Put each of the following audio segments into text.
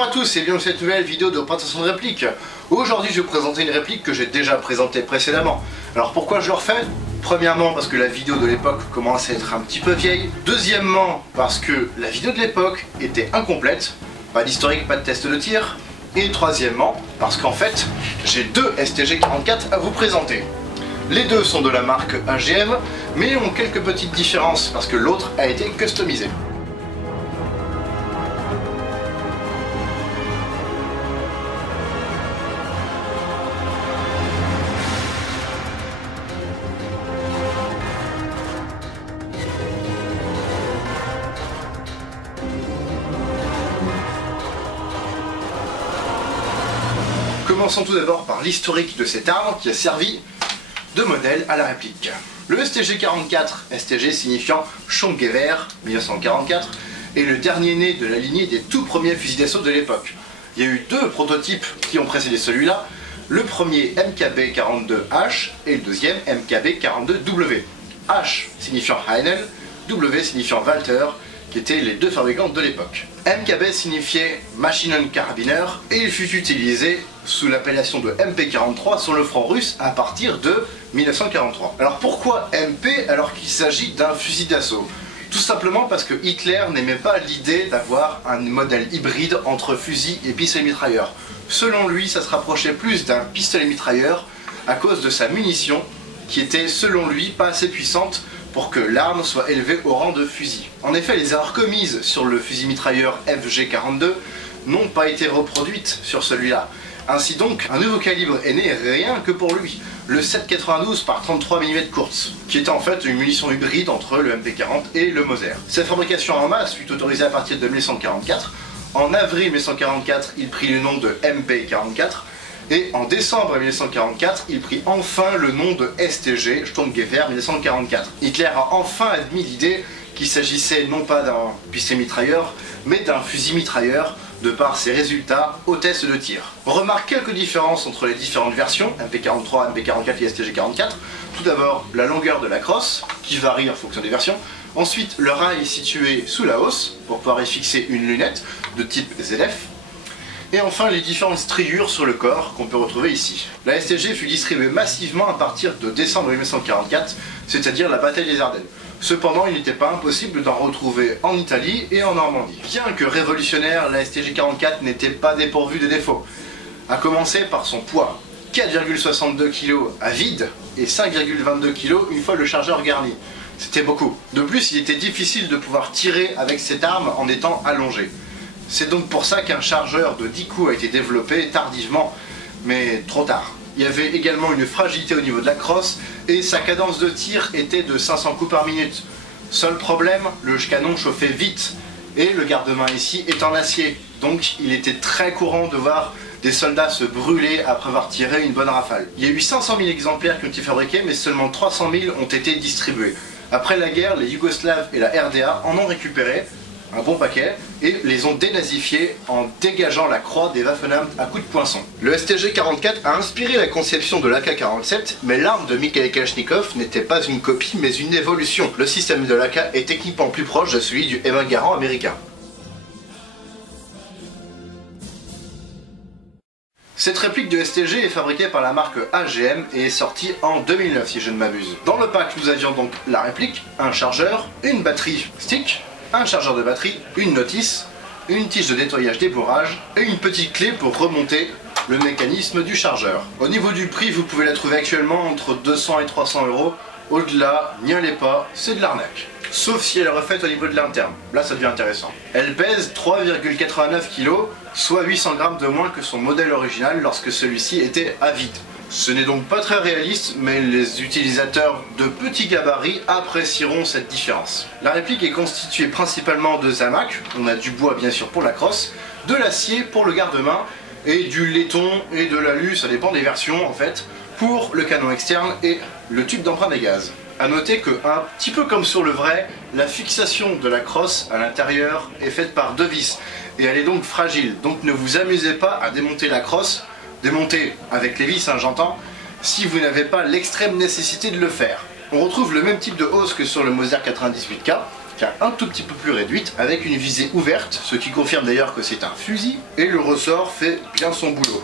Bonjour à tous et bienvenue dans cette nouvelle vidéo de présentation de réplique. Aujourd'hui je vais vous présenter une réplique que j'ai déjà présentée précédemment. Alors pourquoi je le refais? Premièrement parce que la vidéo de l'époque commence à être un petit peu vieille. Deuxièmement parce que la vidéo de l'époque était incomplète. Pas d'historique, pas de test de tir. Et troisièmement parce qu'en fait j'ai deux STG44 à vous présenter. Les deux sont de la marque AGM mais ont quelques petites différences parce que l'autre a été customisé. Commençons tout d'abord par l'historique de cette arme qui a servi de modèle à la réplique. Le STG44, STG signifiant Sturmgewehr 1944, est le dernier né de la lignée des tout premiers fusils d'assaut de l'époque. Il y a eu deux prototypes qui ont précédé celui-là, le premier MKB-42H et le deuxième MKB-42W. H signifiant Heinel, W signifiant Walter, qui étaient les deux fabricants de l'époque. MKB signifiait Maschinenkarabiner et il fut utilisé sous l'appellation de MP43 sur le front russe à partir de 1943. Alors pourquoi MP alors qu'il s'agit d'un fusil d'assaut? Tout simplement parce que Hitler n'aimait pas l'idée d'avoir un modèle hybride entre fusil et pistolet mitrailleur. Selon lui, ça se rapprochait plus d'un pistolet mitrailleur à cause de sa munition qui était selon lui pas assez puissante pour que l'arme soit élevée au rang de fusil. En effet, les erreurs commises sur le fusil mitrailleur FG42 n'ont pas été reproduites sur celui-là. Ainsi donc, un nouveau calibre est né rien que pour lui, le 7,92 par 33 mm Kurz, qui était en fait une munition hybride entre le MP40 et le Moser. Cette fabrication en masse fut autorisée à partir de 1944. En avril 1944, il prit le nom de MP44. Et en décembre 1944, il prit enfin le nom de STG, Sturmgewehr 1944. Hitler a enfin admis l'idée qu'il s'agissait non pas d'un pistolet mitrailleur, mais d'un fusil mitrailleur, de par ses résultats au test de tir. On remarque quelques différences entre les différentes versions, MP43, MP44 et STG44. Tout d'abord, la longueur de la crosse, qui varie en fonction des versions. Ensuite, le rail situé sous la hausse, pour pouvoir y fixer une lunette de type ZF. Et enfin les différentes striures sur le corps qu'on peut retrouver ici. La STG fut distribuée massivement à partir de décembre 1944, c'est-à-dire la bataille des Ardennes. Cependant, il n'était pas impossible d'en retrouver en Italie et en Normandie. Bien que révolutionnaire, la STG44 n'était pas dépourvue de défauts. À commencer par son poids, 4,62 kg à vide et 5,22 kg une fois le chargeur garni. C'était beaucoup. De plus, il était difficile de pouvoir tirer avec cette arme en étant allongé. C'est donc pour ça qu'un chargeur de 10 coups a été développé tardivement, mais trop tard. Il y avait également une fragilité au niveau de la crosse et sa cadence de tir était de 500 coups par minute. Seul problème, le canon chauffait vite et le garde-main ici est en acier. Donc il était très courant de voir des soldats se brûler après avoir tiré une bonne rafale. Il y a eu 500 000 exemplaires qui ont été fabriqués mais seulement 300 000 ont été distribués. Après la guerre, les Yougoslaves et la RDA en ont récupéré un bon paquet, et les ont dénazifiés en dégageant la croix des Waffenamt à coups de poinçon. Le STG44 a inspiré la conception de l'AK-47, mais l'arme de Mikhail Kalachnikov n'était pas une copie mais une évolution. Le système de l'AK est techniquement plus proche de celui du M1 Garand américain. Cette réplique de STG est fabriquée par la marque AGM et est sortie en 2009 si je ne m'abuse. Dans le pack, nous avions donc la réplique, un chargeur, une batterie stick, un chargeur de batterie, une notice, une tige de nettoyage débourrage et une petite clé pour remonter le mécanisme du chargeur. Au niveau du prix, vous pouvez la trouver actuellement entre 200 et 300 €. Au-delà, n'y allez pas, c'est de l'arnaque. Sauf si elle est refaite au niveau de l'interne. Là, ça devient intéressant. Elle pèse 3,89 kg, soit 800 g de moins que son modèle original lorsque celui-ci était à vide. Ce n'est donc pas très réaliste, mais les utilisateurs de petits gabarits apprécieront cette différence. La réplique est constituée principalement de zamac, on a du bois bien sûr pour la crosse, de l'acier pour le garde-main, et du laiton et de l'alu, ça dépend des versions en fait, pour le canon externe et le tube d'emprunt des gaz. A noter que, un petit peu comme sur le vrai, la fixation de la crosse à l'intérieur est faite par deux vis, et elle est donc fragile, donc ne vous amusez pas à démonter la crosse, démonter avec les vis, hein, j'entends, si vous n'avez pas l'extrême nécessité de le faire. On retrouve le même type de hausse que sur le Moser 98K, qui est un tout petit peu plus réduite, avec une visée ouverte, ce qui confirme d'ailleurs que c'est un fusil, et le ressort fait bien son boulot.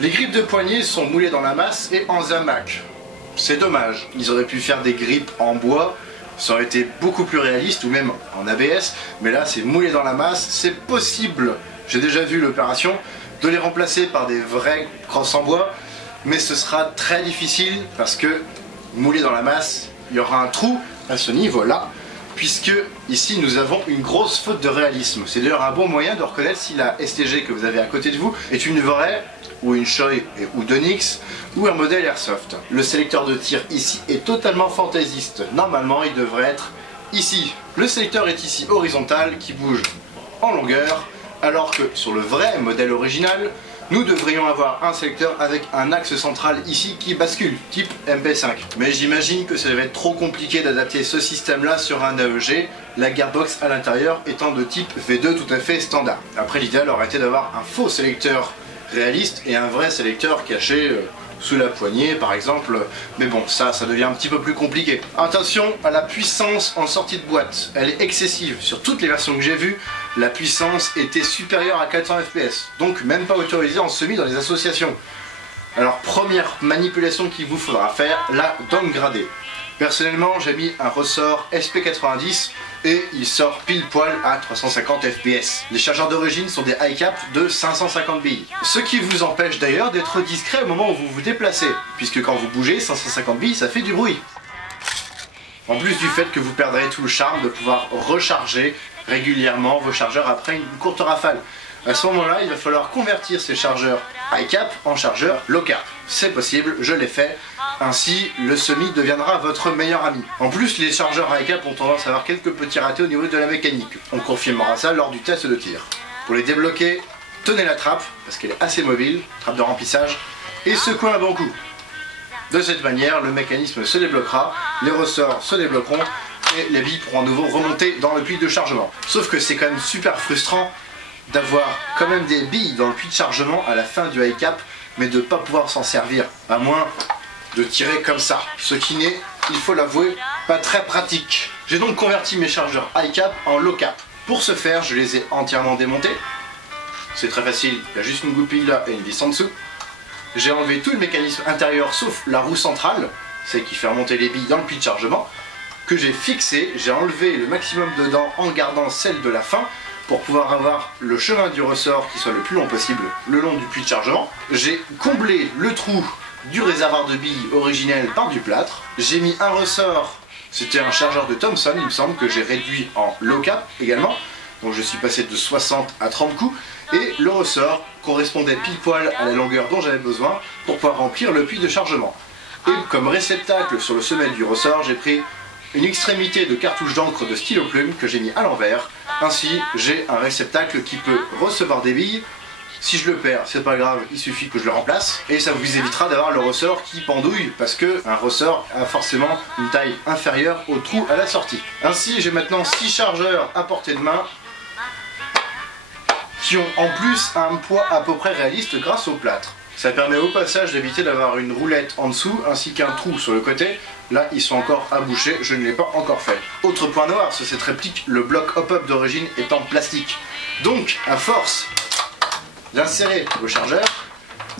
Les grippes de poignet sont moulées dans la masse et en zamac. C'est dommage, ils auraient pu faire des grippes en bois, ça aurait été beaucoup plus réaliste, ou même en ABS, mais là c'est moulé dans la masse, c'est possible, j'ai déjà vu l'opération, de les remplacer par des vraies crosses en bois, mais ce sera très difficile parce que moulé dans la masse, il y aura un trou à ce niveau-là, puisque ici nous avons une grosse faute de réalisme. C'est d'ailleurs un bon moyen de reconnaître si la STG que vous avez à côté de vous est une vraie, ou une Shoei ou d'Onyx, ou un modèle Airsoft. Le sélecteur de tir ici est totalement fantaisiste. Normalement il devrait être ici. Le sélecteur est ici horizontal qui bouge en longueur, alors que sur le vrai modèle original, nous devrions avoir un sélecteur avec un axe central ici qui bascule, type MP5. Mais j'imagine que ça va être trop compliqué d'adapter ce système-là sur un AEG, la gearbox à l'intérieur étant de type V2 tout à fait standard. Après, l'idéal aurait été d'avoir un faux sélecteur réaliste et un vrai sélecteur caché sous la poignée par exemple, mais bon, ça devient un petit peu plus compliqué. Attention à la puissance en sortie de boîte, elle est excessive. Sur toutes les versions que j'ai vues, la puissance était supérieure à 400 fps, donc même pas autorisée en semi dans les associations. Alors première manipulation qu'il vous faudra faire, la downgrader. Personnellement, j'ai mis un ressort SP90 et il sort pile poil à 350 fps. Les chargeurs d'origine sont des high cap de 550 billes. Ce qui vous empêche d'ailleurs d'être discret au moment où vous vous déplacez, puisque quand vous bougez, 550 billes ça fait du bruit. En plus du fait que vous perdrez tout le charme de pouvoir recharger régulièrement vos chargeurs après une courte rafale. À ce moment-là, il va falloir convertir ces chargeurs high cap en chargeurs low cap. C'est possible, je l'ai fait. Ainsi, le semi deviendra votre meilleur ami. En plus, les chargeurs high cap ont tendance à avoir quelques petits ratés au niveau de la mécanique. On confirmera ça lors du test de tir. Pour les débloquer, tenez la trappe, parce qu'elle est assez mobile, trappe de remplissage, et secouez un bon coup. De cette manière, le mécanisme se débloquera, les ressorts se débloqueront, et les billes pourront à nouveau remonter dans le puits de chargement. Sauf que c'est quand même super frustrant d'avoir quand même des billes dans le puits de chargement à la fin du high cap, mais de ne pas pouvoir s'en servir, à moins de tirer comme ça. Ce qui n'est, il faut l'avouer, pas très pratique. J'ai donc converti mes chargeurs high cap en low cap. Pour ce faire, je les ai entièrement démontés. C'est très facile, il y a juste une goupille là et une vis en dessous. J'ai enlevé tout le mécanisme intérieur sauf la roue centrale, celle qui fait remonter les billes dans le puits de chargement, que j'ai fixé. J'ai enlevé le maximum dedans en gardant celle de la fin, pour pouvoir avoir le chemin du ressort qui soit le plus long possible le long du puits de chargement. J'ai comblé le trou du réservoir de billes originel par du plâtre. J'ai mis un ressort, c'était un chargeur de Thomson, il me semble, que j'ai réduit en low cap également. Donc je suis passé de 60 à 30 coups. Et le ressort correspondait pile poil à la longueur dont j'avais besoin pour pouvoir remplir le puits de chargement. Et comme réceptacle sur le sommet du ressort, j'ai pris une extrémité de cartouche d'encre de stylo plume que j'ai mis à l'envers. Ainsi, j'ai un réceptacle qui peut recevoir des billes. Si je le perds, c'est pas grave, il suffit que je le remplace. Et ça vous évitera d'avoir le ressort qui pendouille, parce que un ressort a forcément une taille inférieure au trou à la sortie. Ainsi, j'ai maintenant 6 chargeurs à portée de main, qui ont en plus un poids à peu près réaliste grâce au plâtre. Ça permet au passage d'éviter d'avoir une roulette en dessous ainsi qu'un trou sur le côté. Là, ils sont encore à boucher, je ne l'ai pas encore fait. Autre point noir sur cette réplique, le bloc hop-up d'origine est en plastique. Donc, à force d'insérer vos chargeurs,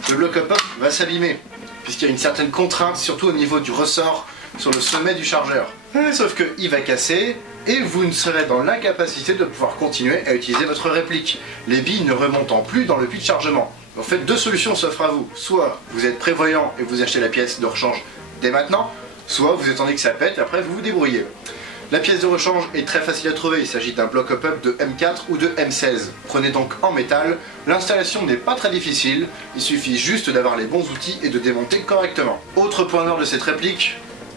le bloc hop-up va s'abîmer, puisqu'il y a une certaine contrainte, surtout au niveau du ressort sur le sommet du chargeur. Sauf qu'il va casser, et vous ne serez dans l'incapacité de pouvoir continuer à utiliser votre réplique, les billes ne remontant plus dans le puits de chargement. En fait, 2 solutions s'offrent à vous. Soit vous êtes prévoyant et vous achetez la pièce de rechange dès maintenant, soit vous attendez que ça pète et après vous vous débrouillez. La pièce de rechange est très facile à trouver, il s'agit d'un bloc hop-up de M4 ou de M16. Prenez donc en métal, l'installation n'est pas très difficile, il suffit juste d'avoir les bons outils et de démonter correctement. Autre point noir de cette réplique,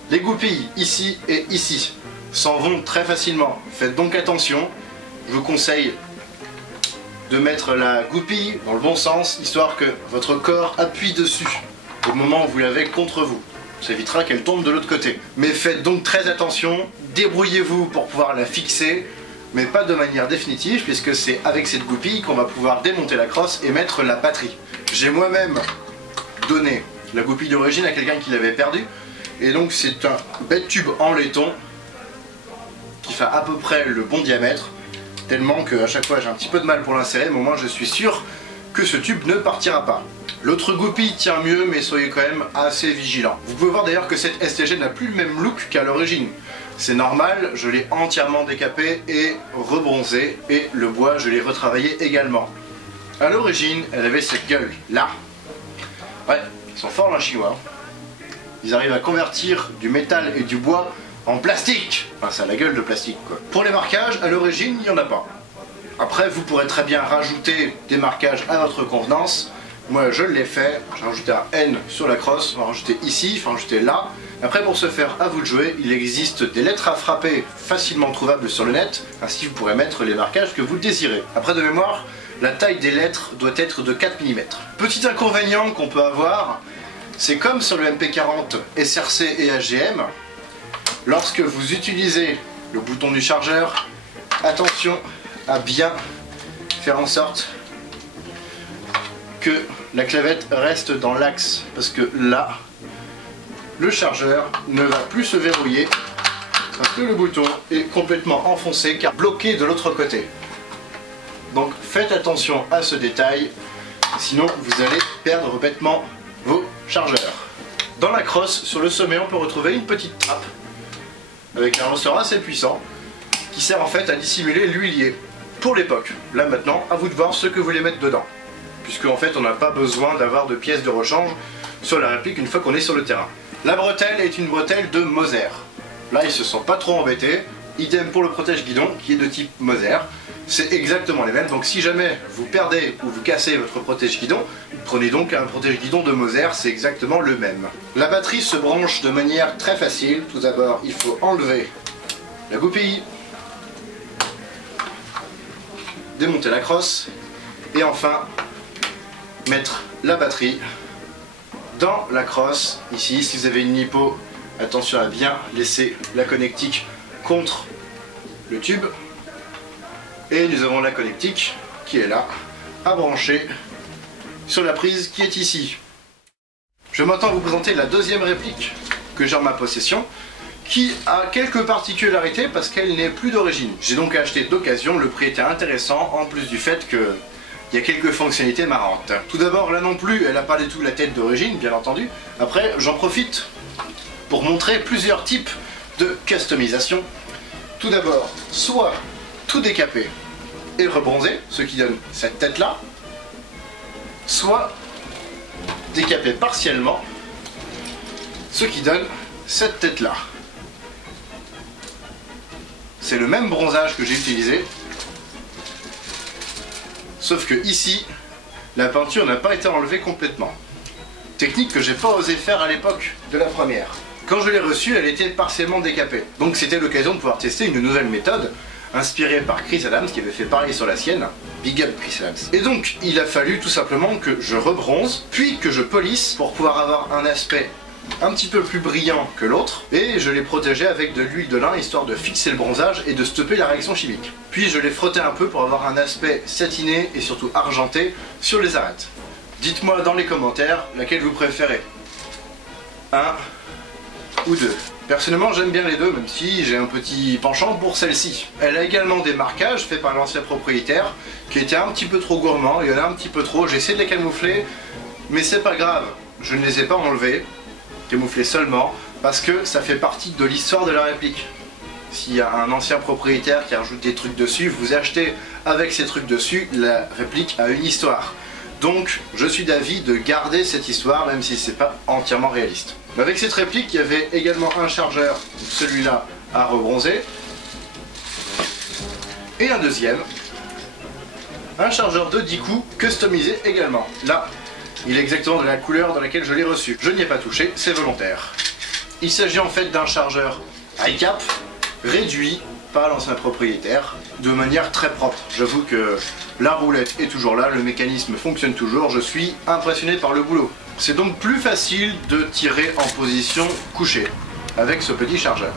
les goupilles ici et ici s'en vont très facilement. Faites donc attention, je vous conseille de mettre la goupille dans le bon sens, histoire que votre corps appuie dessus au moment où vous l'avez contre vous. Ça évitera qu'elle tombe de l'autre côté. Mais faites donc très attention, débrouillez-vous pour pouvoir la fixer, mais pas de manière définitive, puisque c'est avec cette goupille qu'on va pouvoir démonter la crosse et mettre la batterie. J'ai moi-même donné la goupille d'origine à quelqu'un qui l'avait perdue, Et donc c'est un bête tube en laiton qui fait à peu près le bon diamètre, tellement qu'à chaque fois j'ai un petit peu de mal pour l'insérer, mais au moins je suis sûr que ce tube ne partira pas. L'autre goupille tient mieux, mais soyez quand même assez vigilant. Vous pouvez voir d'ailleurs que cette STG n'a plus le même look qu'à l'origine. C'est normal, je l'ai entièrement décapé et rebronzé, et le bois je l'ai retravaillé également. À l'origine, elle avait cette gueule là. Ouais, ils sont forts les Chinois. Ils arrivent à convertir du métal et du bois en plastique. Enfin, ça a la gueule de plastique quoi. Pour les marquages, à l'origine, il n'y en a pas. Après, vous pourrez très bien rajouter des marquages à votre convenance. Moi, je l'ai fait. J'ai rajouté un N sur la crosse. On va rajouter ici, enfin rajouter là. Après, pour ce faire, à vous de jouer. Il existe des lettres à frapper facilement trouvables sur le net. Ainsi, vous pourrez mettre les marquages que vous désirez. Après, de mémoire, la taille des lettres doit être de 4 mm. Petit inconvénient qu'on peut avoir, c'est comme sur le MP40 SRC et HGM, lorsque vous utilisez le bouton du chargeur, attention à bien faire en sorte que la clavette reste dans l'axe, parce que là, le chargeur ne va plus se verrouiller, parce que le bouton est complètement enfoncé, car bloqué de l'autre côté. Donc faites attention à ce détail, sinon vous allez perdre bêtement vos chargeurs. Dans la crosse, sur le sommet, on peut retrouver une petite trappe avec un ressort assez puissant qui sert en fait à dissimuler l'huilier pour l'époque. Là maintenant, à vous de voir ce que vous voulez mettre dedans, puisque en fait on n'a pas besoin d'avoir de pièces de rechange sur la réplique une fois qu'on est sur le terrain. La bretelle est une bretelle de Moser. Là ils se sont pas trop embêtés. Idem pour le protège-guidon qui est de type Moser. C'est exactement les mêmes, donc si jamais vous perdez ou vous cassez votre protège-guidon, prenez donc un protège-guidon de Moser, c'est exactement le même. La batterie se branche de manière très facile. Tout d'abord, il faut enlever la goupille, démonter la crosse, et enfin mettre la batterie dans la crosse. Ici, si vous avez une lipo, attention à bien laisser la connectique contre le tube. Et nous avons la connectique qui est là, à brancher sur la prise qui est ici. Je vais maintenant vous présenter la deuxième réplique que j'ai en ma possession, qui a quelques particularités parce qu'elle n'est plus d'origine. J'ai donc acheté d'occasion, le prix était intéressant, en plus du fait que il y a quelques fonctionnalités marrantes. Tout d'abord, là non plus, elle n'a pas du tout la tête d'origine, bien entendu. Après, j'en profite pour montrer plusieurs types de customisation. Tout d'abord, soit tout décapé et rebronzé, ce qui donne cette tête là, soit décapé partiellement, ce qui donne cette tête là. C'est le même bronzage que j'ai utilisé, sauf que ici la peinture n'a pas été enlevée complètement, technique que j'ai pas osé faire à l'époque de la première. Quand je l'ai reçue, elle était partiellement décapée, donc c'était l'occasion de pouvoir tester une nouvelle méthode inspiré par Chris Adams qui avait fait pareil sur la sienne. Big up Chris Adams. Et donc il a fallu tout simplement que je rebronze, puis que je polisse pour pouvoir avoir un aspect un petit peu plus brillant que l'autre, et je l'ai protégé avec de l'huile de lin histoire de fixer le bronzage et de stopper la réaction chimique. Puis je l'ai frotté un peu pour avoir un aspect satiné et surtout argenté sur les arêtes. Dites-moi dans les commentaires laquelle vous préférez. 1 ou 2. Personnellement j'aime bien les deux, même si j'ai un petit penchant pour celle-ci. Elle a également des marquages faits par l'ancien propriétaire qui étaient un petit peu trop gourmands, il y en a un petit peu trop, j'ai essayé de les camoufler, mais c'est pas grave, je ne les ai pas enlevés, camouflés seulement, parce que ça fait partie de l'histoire de la réplique. S'il y a un ancien propriétaire qui rajoute des trucs dessus, vous achetez avec ces trucs dessus, la réplique a une histoire. Donc je suis d'avis de garder cette histoire, même si c'est pas entièrement réaliste. Avec cette réplique, il y avait également un chargeur, celui-là à rebronzer, et un deuxième, un chargeur de 10 coups customisé également. Là, il est exactement de la couleur dans laquelle je l'ai reçu. Je n'y ai pas touché, c'est volontaire. Il s'agit en fait d'un chargeur high cap réduit par l'ancien propriétaire de manière très propre. J'avoue que la roulette est toujours là, le mécanisme fonctionne toujours, je suis impressionné par le boulot. C'est donc plus facile de tirer en position couchée avec ce petit chargeur.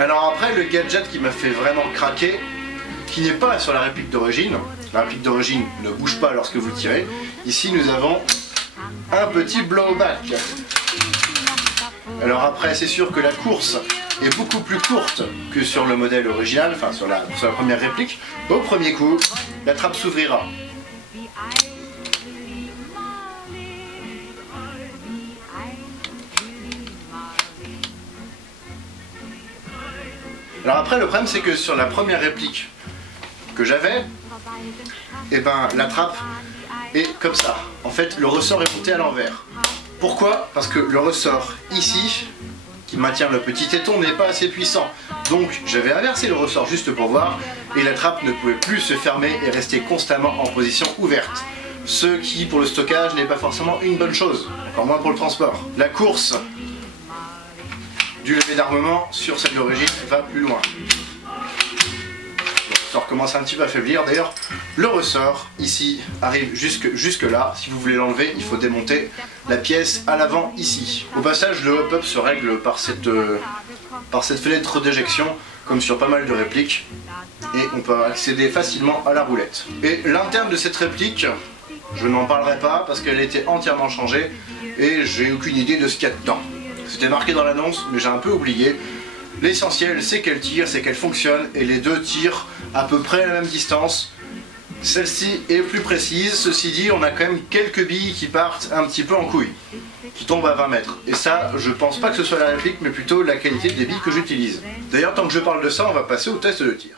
Alors après, le gadget qui m'a fait vraiment craquer, qui n'est pas sur la réplique d'origine, la réplique d'origine ne bouge pas lorsque vous tirez, ici nous avons un petit blowback. Alors après, c'est sûr que la course est beaucoup plus courte que sur le modèle original, enfin sur la première réplique. Au premier coup, la trappe s'ouvrira. Alors après, le problème c'est que sur la première réplique que j'avais, et ben la trappe est comme ça. En fait, le ressort est monté à l'envers. Pourquoi? Parce que le ressort ici, qui maintient le petit téton, n'est pas assez puissant. Donc j'avais inversé le ressort juste pour voir, et la trappe ne pouvait plus se fermer et rester constamment en position ouverte. Ce qui, pour le stockage, n'est pas forcément une bonne chose, encore moins pour le transport. La course du lever d'armement sur celle d'origine va plus loin. Le ressort commence un petit peu à affaiblir. D'ailleurs, le ressort ici arrive jusque là. Si vous voulez l'enlever, il faut démonter la pièce à l'avant ici. Au passage, le hop-up se règle par cette fenêtre d'éjection, comme sur pas mal de répliques, et on peut accéder facilement à la roulette. Et l'interne de cette réplique, je n'en parlerai pas parce qu'elle était entièrement changée et j'ai aucune idée de ce qu'il y a dedans. C'était marqué dans l'annonce, mais j'ai un peu oublié. L'essentiel, c'est qu'elle tire, c'est qu'elle fonctionne, et les deux tirent à peu près à la même distance. Celle-ci est plus précise, ceci dit, on a quand même quelques billes qui partent un petit peu en couille, qui tombent à 20 mètres. Et ça, je pense pas que ce soit la réplique, mais plutôt la qualité des billes que j'utilise. D'ailleurs, tant que je parle de ça, on va passer au test de tir.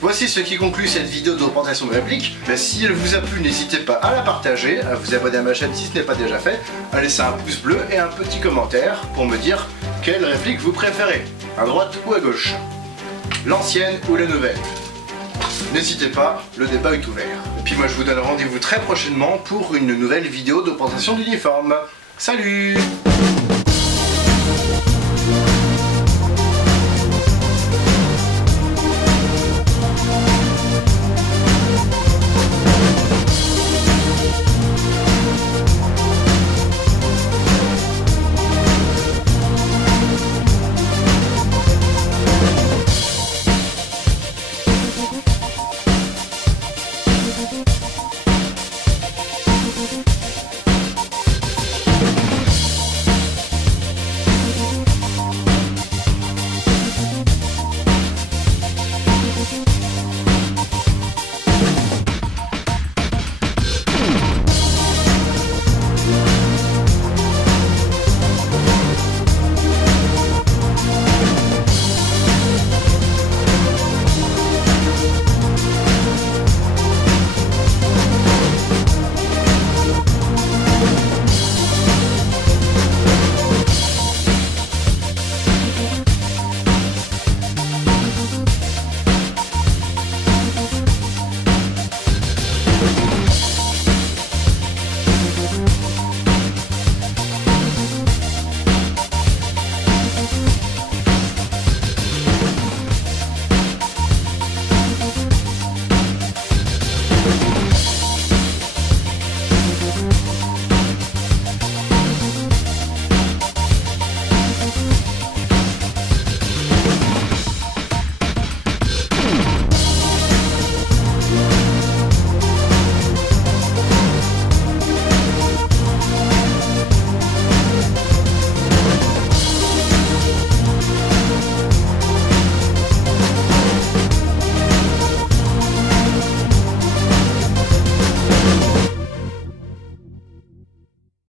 Voici ce qui conclut cette vidéo de représentation de réplique. Si elle vous a plu, n'hésitez pas à la partager, à vous abonner à ma chaîne si ce n'est pas déjà fait, à laisser un pouce bleu et un petit commentaire pour me dire quelle réplique vous préférez, à droite ou à gauche, l'ancienne ou la nouvelle. N'hésitez pas, le débat est ouvert. Et puis moi je vous donne rendez-vous très prochainement pour une nouvelle vidéo de représentation d'uniforme. Salut!